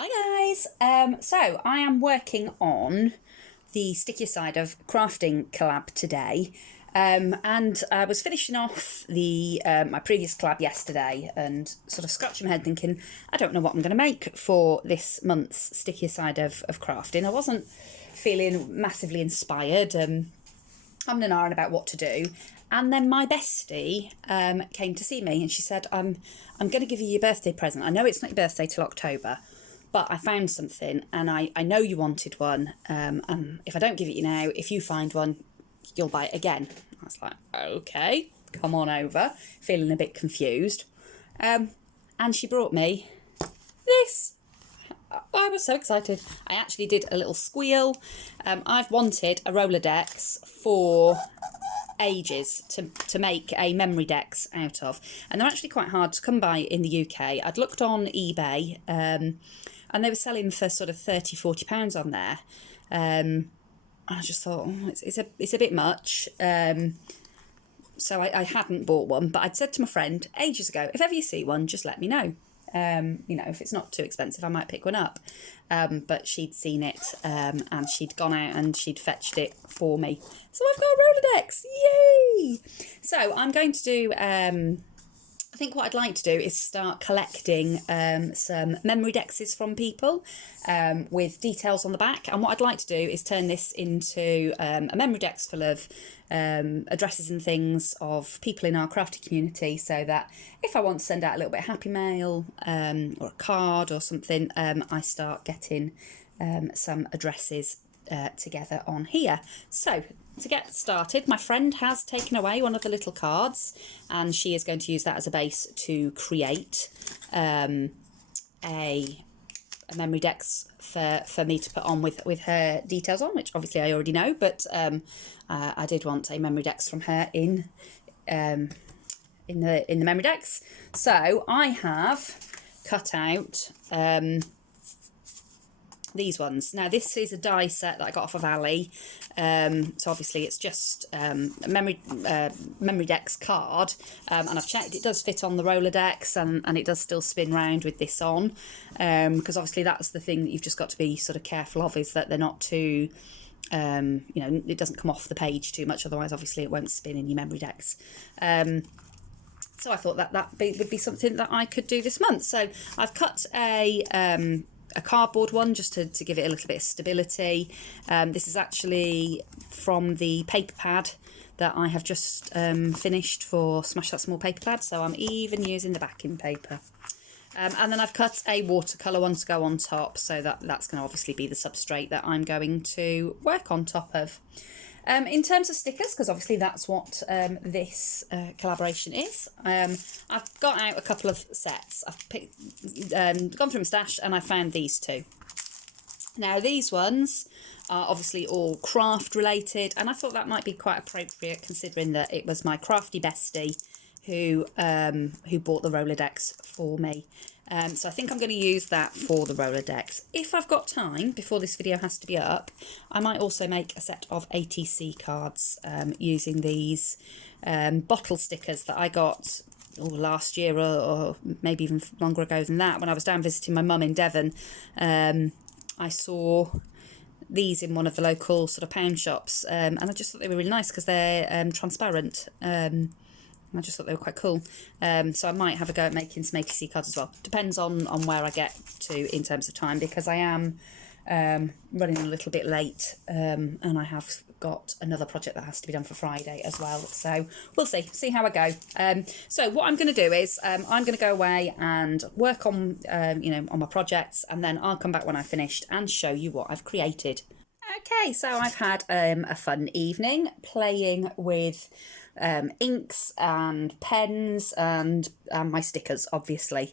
Hi guys, so I am working on the Stickier side of crafting collab today, and I was finishing off the my previous collab yesterday and sort of scratching my head thinking I don't know what I'm going to make for this month's Stickier side of crafting. I wasn't feeling massively inspired, I'm and ahhing about what to do. And then my bestie came to see me and she said, I'm going to give you your birthday present. I know it's not your birthday till October, but I found something and I know you wanted one. And if I don't give it you now, if you find one, you'll buy it again. I was like, okay, come on over, feeling a bit confused. And she brought me this. I was so excited. I actually did a little squeal. I've wanted a Rolodex for ages to make a memory dex out of, and they're actually quite hard to come by in the UK. I'd looked on eBay and they were selling for sort of £30-40 on there. I just thought, oh, it's a bit much. So I hadn't bought one, but I'd said to my friend ages ago, if ever you see one, just let me know. You know, if it's not too expensive, I might pick one up. But she'd seen it and she'd gone out and she'd fetched it for me. So I've got a Rolodex, yay! So I'm going to do, I think what I'd like to do is start collecting some memory dexes from people with details on the back. And what I'd like to do is turn this into a memory dex full of addresses and things of people in our crafty community, so that if I want to send out a little bit of happy mail or a card or something, I start getting some addresses together on here. So to get started, my friend has taken away one of the little cards and she is going to use that as a base to create a memory dex for me to put on with her details on, which obviously I already know, but I did want a memory dex from her in the memory dex. So I have cut out these ones. Now this is a die set that I got off of Ali, so obviously it's just a memory dex card, and I've checked it does fit on the Rolodex and it does still spin round with this on, because obviously that's the thing that you've just got to be sort of careful of, is that they're not too you know, it doesn't come off the page too much, otherwise obviously it won't spin in your memory dex. So I thought that would be something that I could do this month. So I've cut a cardboard one just to give it a little bit of stability. This is actually from the paper pad that I have just finished for Smash That Small Paper Pad, so I'm even using the backing paper. And then I've cut a watercolour one to go on top, so that's going to obviously be the substrate that I'm going to work on top of. In terms of stickers, because obviously that's what this collaboration is, I've got out a couple of sets. I've gone through my stash and I found these two. Now these ones are obviously all craft related, and I thought that might be quite appropriate considering that it was my crafty bestie who bought the Rolodex for me. So I think I'm going to use that for the Rolodex. If I've got time before this video has to be up, I might also make a set of ATC cards using these bottle stickers that I got last year or maybe even longer ago than that, when I was down visiting my mum in Devon. I saw these in one of the local sort of pound shops, and I just thought they were really nice because they're transparent. I just thought they were quite cool. So I might have a go at making some ATC cards as well. Depends on where I get to in terms of time, because I am running a little bit late, and I have got another project that has to be done for Friday as well. So we'll see how I go. So what I'm going to do is I'm going to go away and work on you know, on my projects, and then I'll come back when I've finished and show you what I've created. Okay, so I've had a fun evening playing with inks and pens and my stickers, obviously.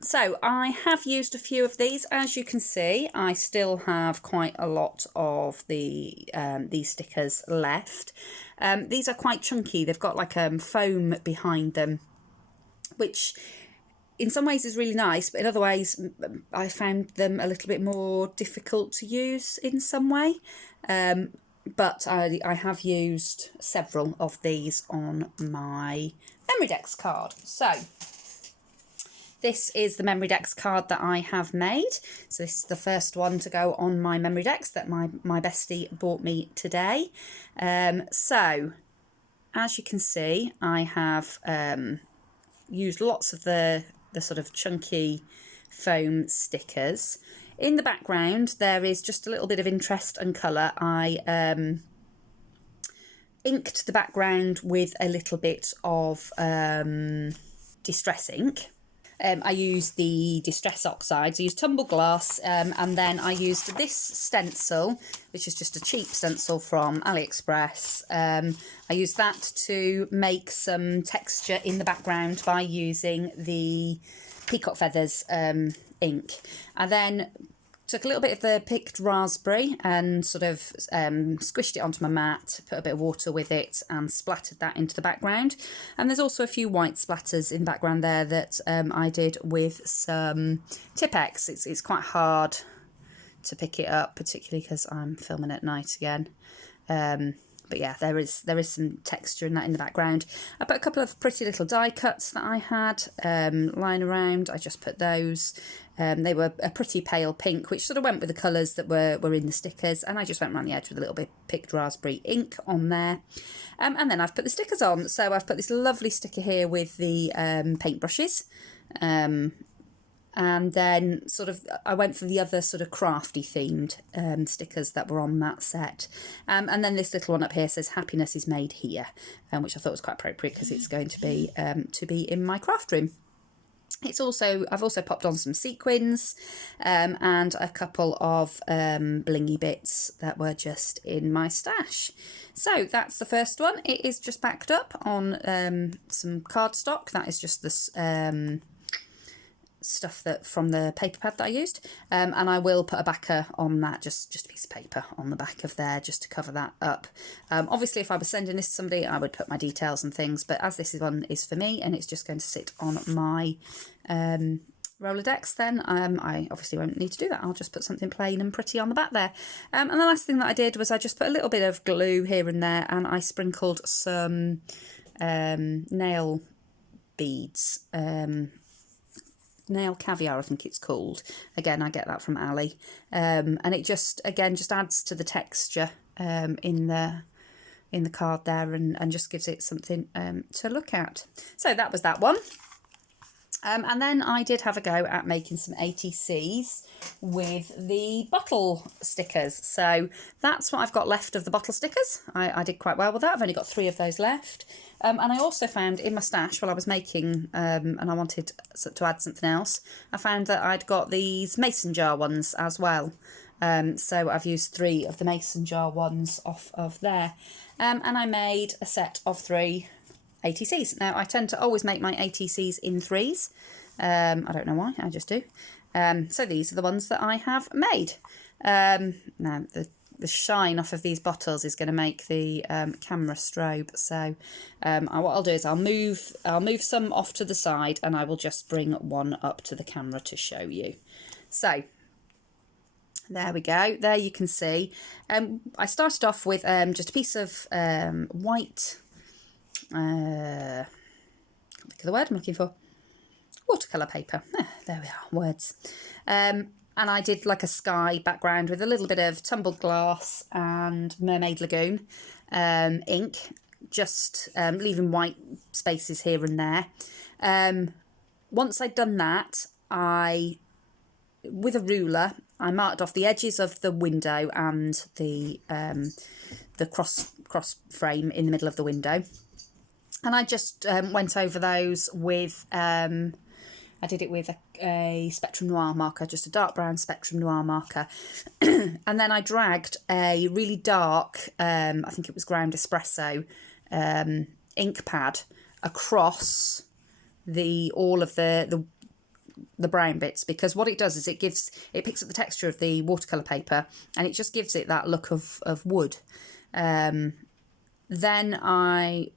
So I have used a few of these. As you can see, I still have quite a lot of these stickers left. These are quite chunky. They've got like foam behind them, which in some ways is really nice, but in other ways I found them a little bit more difficult to use in some way. But I have used several of these on my memory dex card. So This is the memory decks card that I have made. So this is the first one to go on my memory decks that my bestie bought me today. So as you can see, I have used lots of the sort of chunky foam stickers. In the background, there is just a little bit of interest and colour. I inked the background with a little bit of distress ink. I used the Distress Oxides, I used tumbled glass, and then I used this stencil, which is just a cheap stencil from AliExpress. I used that to make some texture in the background by using the Peacock Feathers ink. I then took a little bit of the picked raspberry and sort of squished it onto my mat, put a bit of water with it and splattered that into the background. And there's also a few white splatters in the background there that I did with some Tipp-Ex. It's quite hard to pick it up, particularly because I'm filming at night again. But yeah, there is some texture in that in the background. I put a couple of pretty little die cuts that I had lying around. I just put those. They were a pretty pale pink, which sort of went with the colours that were in the stickers. And I just went around the edge with a little bit of picked raspberry ink on there. And then I've put the stickers on. So I've put this lovely sticker here with the paintbrushes. And then sort of I went for the other sort of crafty themed stickers that were on that set. And then this little one up here says happiness is made here, which I thought was quite appropriate because it's going to be in my craft room. I've also popped on some sequins and a couple of blingy bits that were just in my stash. So that's the first one. It is just backed up on some cardstock. That is just this stuff that from the paper pad that I used, and I will put a backer on that, just a piece of paper on the back of there just to cover that up. Obviously if I was sending this to somebody I would put my details and things, but as this one is for me and it's just going to sit on my Rolodex, then I obviously won't need to do that. I'll just put something plain and pretty on the back there. And the last thing that I did was I just put a little bit of glue here and there, and I sprinkled some nail beads, nail caviar I think it's called. Again, I get that from Ali, and it just adds to the texture in the card there, and just gives it something to look at. So that was that one. And then I did have a go at making some ATCs with the bottle stickers. So that's what I've got left of the bottle stickers. I did quite well with that. I've only got 3 of those left. And I also found in my stash while I was making, and I wanted to add something else, I found that I'd got these mason jar ones as well. So I've used 3 of the mason jar ones off of there. And I made a set of 3 ATCs. Now, I tend to always make my ATCs in 3s. I don't know why, I just do. So these are the ones that I have made. Now, the shine off of these bottles is going to make the camera strobe. So what I'll do is I'll move some off to the side, and I will just bring one up to the camera to show you. So there we go. There you can see. I started off with just a piece of white... can't think of the word I'm looking for. Watercolour paper. There we are, words. And I did like a sky background with a little bit of tumbled glass and Mermaid Lagoon ink, just leaving white spaces here and there. Once I'd done that, with a ruler, I marked off the edges of the window and the cross frame in the middle of the window. And I just went over those with, I did it with a Spectrum Noir marker, just a dark brown Spectrum Noir marker. And then I dragged a really dark, I think it was ground espresso, ink pad across all of the brown bits, because what it does is it picks up the texture of the watercolour paper and it just gives it that look of wood. Then I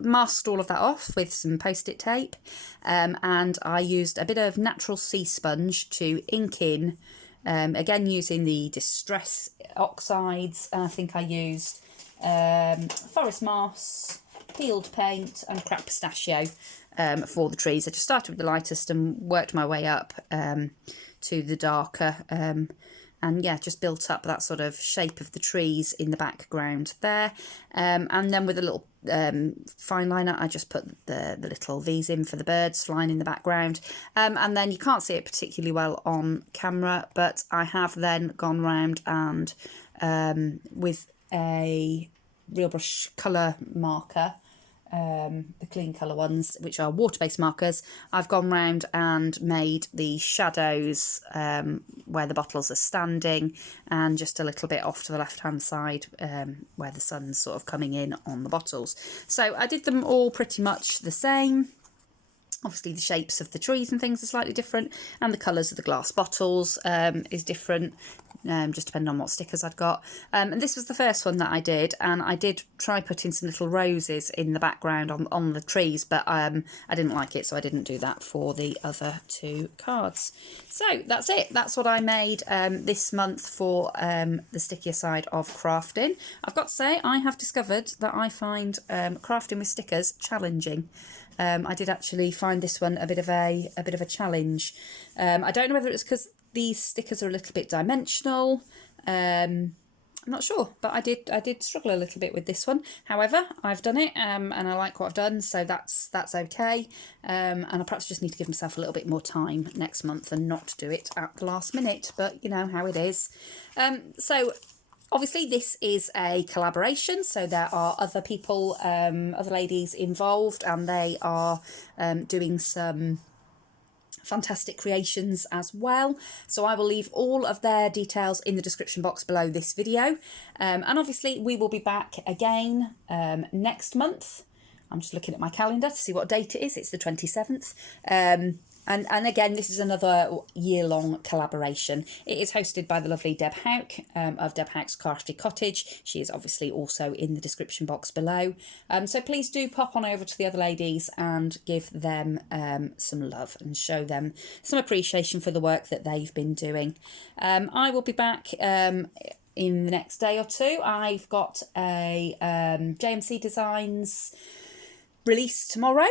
masked all of that off with some post-it tape, and I used a bit of natural sea sponge to ink in, again using the Distress Oxides. I think I used forest moss, peeled paint and cracked pistachio. for the trees. I just started with the lightest and worked my way up to the darker, and yeah, just built up that sort of shape of the trees in the background there. And then with a little fine liner, I just put the little V's in for the birds flying in the background. And then you can't see it particularly well on camera, but I have then gone round and with a Real Brush colour marker, the clean colour ones, which are water-based markers, I've gone round and made the shadows where the bottles are standing, and just a little bit off to the left-hand side where the sun's sort of coming in on the bottles. So I did them all pretty much the same. Obviously the shapes of the trees and things are slightly different, and the colours of the glass bottles is different, just depending on what stickers I'd got. And this was the first one that I did, and I did try putting some little roses in the background on the trees, but I didn't like it, so I didn't do that for the other two cards. So that's it. That's what I made this month for the stickier side of crafting. I've got to say, I have discovered that I find crafting with stickers challenging. I did actually find this one a bit of a challenge. I don't know whether it's because these stickers are a little bit dimensional. I'm not sure, but I did struggle a little bit with this one. However, I've done it, and I like what I've done, so that's okay. And I perhaps just need to give myself a little bit more time next month and not do it at the last minute. But you know how it is. So. Obviously, this is a collaboration, so there are other people, other ladies involved, and they are doing some fantastic creations as well. So I will leave all of their details in the description box below this video. And obviously, we will be back again next month. I'm just looking at my calendar to see what date it is. It's the 27th. And again, this is another year-long collaboration. It is hosted by the lovely Deb Houck of Deb Houck's Crafty Cottage. She is obviously also in the description box below. So please do pop on over to the other ladies and give them some love and show them some appreciation for the work that they've been doing. I will be back in the next day or two. I've got a JMC Designs release tomorrow,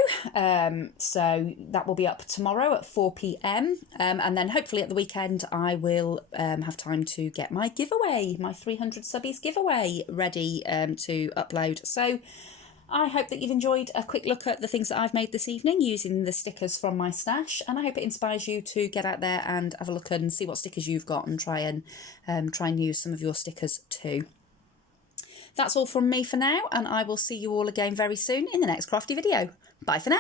so that will be up tomorrow at 4 p.m. And then hopefully at the weekend I will have time to get my giveaway, my 300 subbies giveaway ready to upload. So I hope that you've enjoyed a quick look at the things that I've made this evening using the stickers from my stash, and I hope it inspires you to get out there and have a look and see what stickers you've got and try and use some of your stickers too. That's all from me for now, and I will see you all again very soon in the next crafty video. Bye for now.